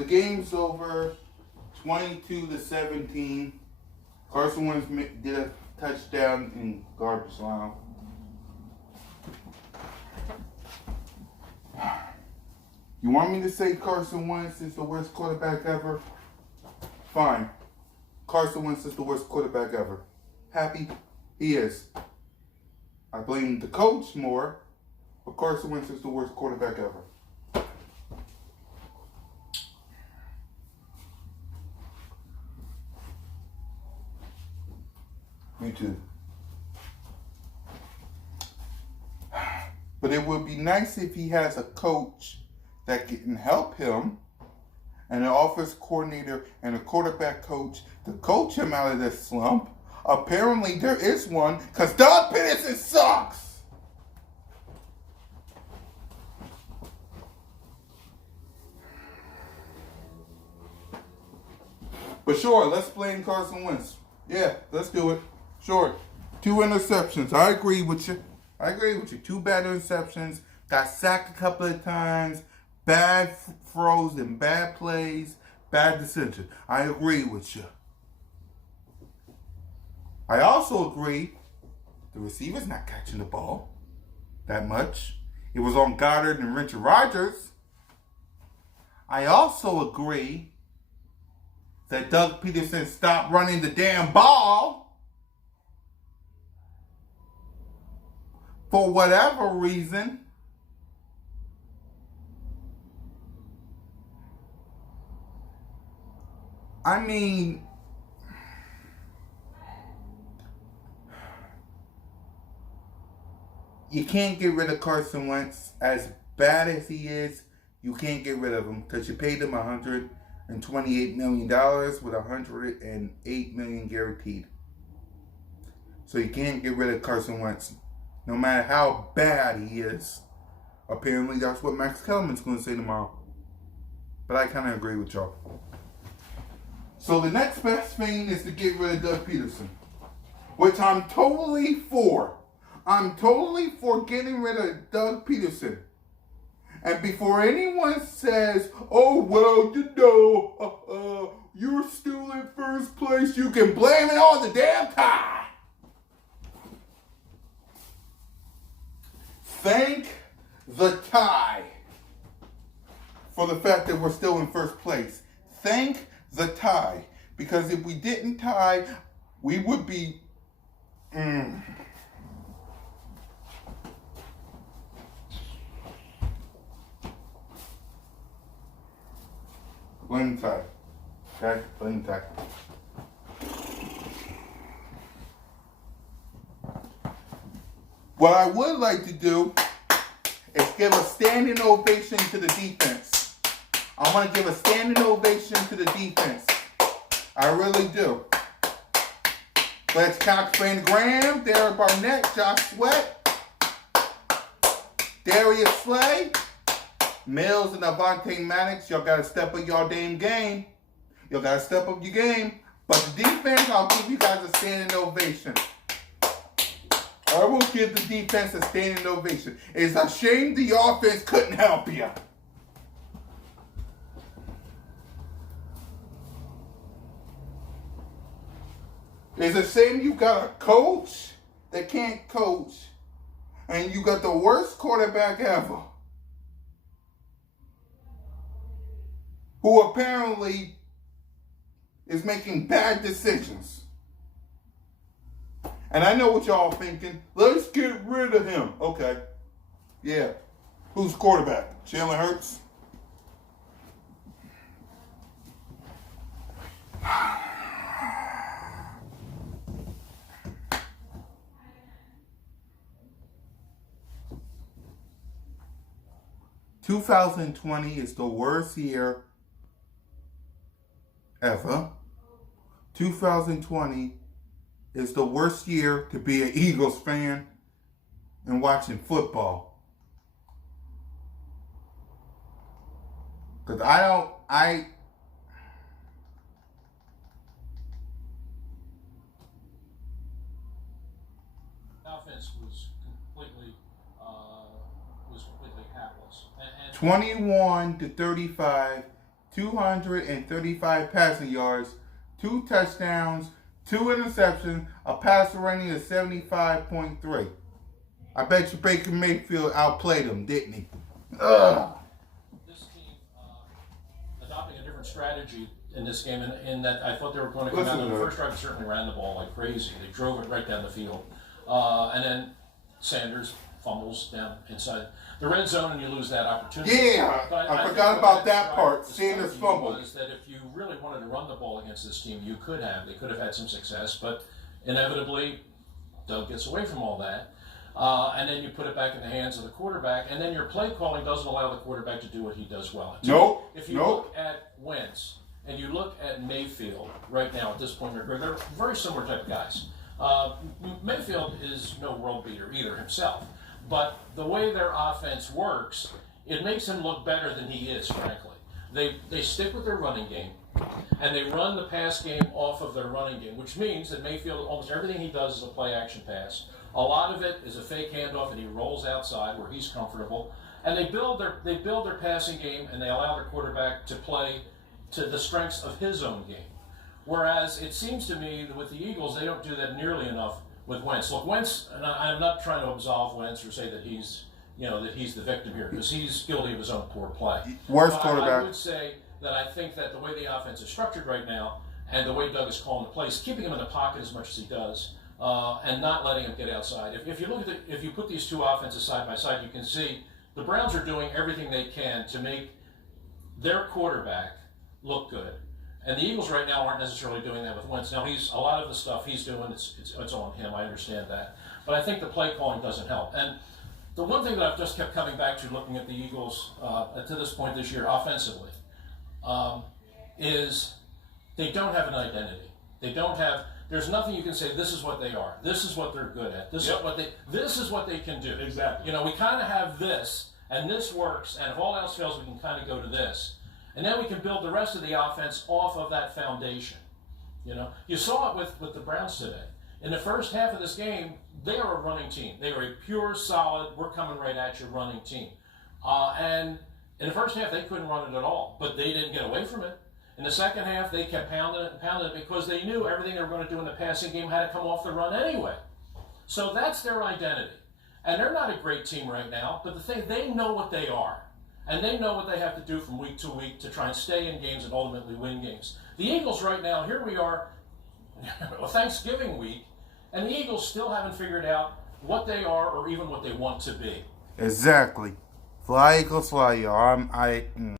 the game's over, 22-17. Carson Wentz did a touchdown in garbage time. You want me to say Carson Wentz is the worst quarterback ever? Fine. Carson Wentz is the worst quarterback ever. Happy? He is. I blame the coach more, but Carson Wentz is the worst quarterback ever. You too. But it would be nice if he has a coach that can help him, and an offense coordinator and a quarterback coach to coach him out of this slump. Apparently there is one, because Doug Peterson sucks. But sure, let's blame Carson Wentz. Yeah, let's do it. Sure. 2 interceptions. I agree with you. 2 bad interceptions. Got sacked a couple of times. Bad throws and bad plays. Bad decision. I agree with you. I also agree the receiver's not catching the ball that much. It was on Goddard and Richard Rodgers. I also agree that Doug Peterson stopped running the damn ball for whatever reason. I mean, you can't get rid of Carson Wentz. As bad as he is, you can't get rid of him because you paid him $128 million with $108 million guaranteed. So you can't get rid of Carson Wentz, no matter how bad he is. Apparently, that's what Max Kellerman's going to say tomorrow. But I kind of agree with y'all. So the next best thing is to get rid of Doug Peterson, which I'm totally for. I'm totally for getting rid of Doug Peterson. And before anyone says, oh, well, you're still in first place, you can blame it on the damn tie. Thank the tie for the fact that we're still in first place. Thank the tie. Because if we didn't tie, we would be... Blame tie. Okay? Blame tie. What I would like to do is give a standing ovation to the defense. I want to give a standing ovation to the defense. I really do. Fletch Cox, Brandon Graham, Derek Barnett, Josh Sweat, Darius Slay, Mills and Avonte Maddox. Y'all got to step up your damn game. Y'all got to step up your game. But the defense, I'll give you guys a standing ovation. I will give the defense a standing ovation. It's a shame the offense couldn't help you. It's a shame you got a coach that can't coach, and you got the worst quarterback ever, who apparently is making bad decisions. And I know what y'all thinking. Let's get rid of him. Okay. Yeah. Who's quarterback? Jalen Hurts? ...2020 is the worst year ever. 2020 is the worst year to be an Eagles fan and watching football. Because the offense was completely hapless. 21-35, 235 passing yards, 2 touchdowns, 2 interceptions, a passer rating of 75.3. I bet you Baker Mayfield outplayed him, didn't he? Ugh. This team adopting a different strategy in this game, in that I thought they were going to come out in the first drive. Certainly ran the ball like crazy. They drove it right down the field, and then Sanders fumbles down inside the red zone, and you lose that opportunity. Yeah, I forgot about that part. Sanders fumbled. Was that if you really wanted to run the ball against this team, you could have. They could have had some success, but inevitably, Doug gets away from all that. And then you put it back in the hands of the quarterback, and then your play calling doesn't allow the quarterback to do what he does well. Nope. If you look at Wentz and you look at Mayfield right now at this point in their career, they're very similar type of guys. Mayfield is no world beater either himself, but the way their offense works, it makes him look better than he is, frankly. They stick with their running game, and they run the pass game off of their running game, which means that Mayfield, almost everything he does is a play-action pass. A lot of it is a fake handoff, and he rolls outside where he's comfortable. And they build their passing game, and they allow their quarterback to play to the strengths of his own game. Whereas it seems to me that with the Eagles, they don't do that nearly enough with Wentz. Look, Wentz, and I'm not trying to absolve Wentz or say that he's the victim here, because he's guilty of his own poor play. Worst quarterback. I would say that I think that the way the offense is structured right now, and the way Doug is calling the plays, keeping him in the pocket as much as he does, and not letting him get outside. If you look at if you put these two offenses side by side, you can see the Browns are doing everything they can to make their quarterback look good. And the Eagles right now aren't necessarily doing that with Wentz. Now, a lot of the stuff he's doing, it's on him. I understand that. But I think the play calling doesn't help. And the one thing that I've just kept coming back to looking at the Eagles to this point this year offensively is they don't have an identity. They don't have. There's nothing you can say. This is what they are. This is what they're good at. This is what they can do. Exactly. We kind of have this, and this works. And if all else fails, we can kind of go to this. And then we can build the rest of the offense off of that foundation. You saw it with the Browns today. In the first half of this game, they are a running team. They are a pure, solid, we're coming right at you running team. And in the first half, they couldn't run it at all, but they didn't get away from it. In the second half, they kept pounding it because they knew everything they were going to do in the passing game had to come off the run anyway. So that's their identity. And they're not a great team right now, but they know what they are. And they know what they have to do from week to week to try and stay in games and ultimately win games. The Eagles right now, here we are, Thanksgiving week, and the Eagles still haven't figured out what they are or even what they want to be. Exactly. Fly, Eagles, fly, y'all.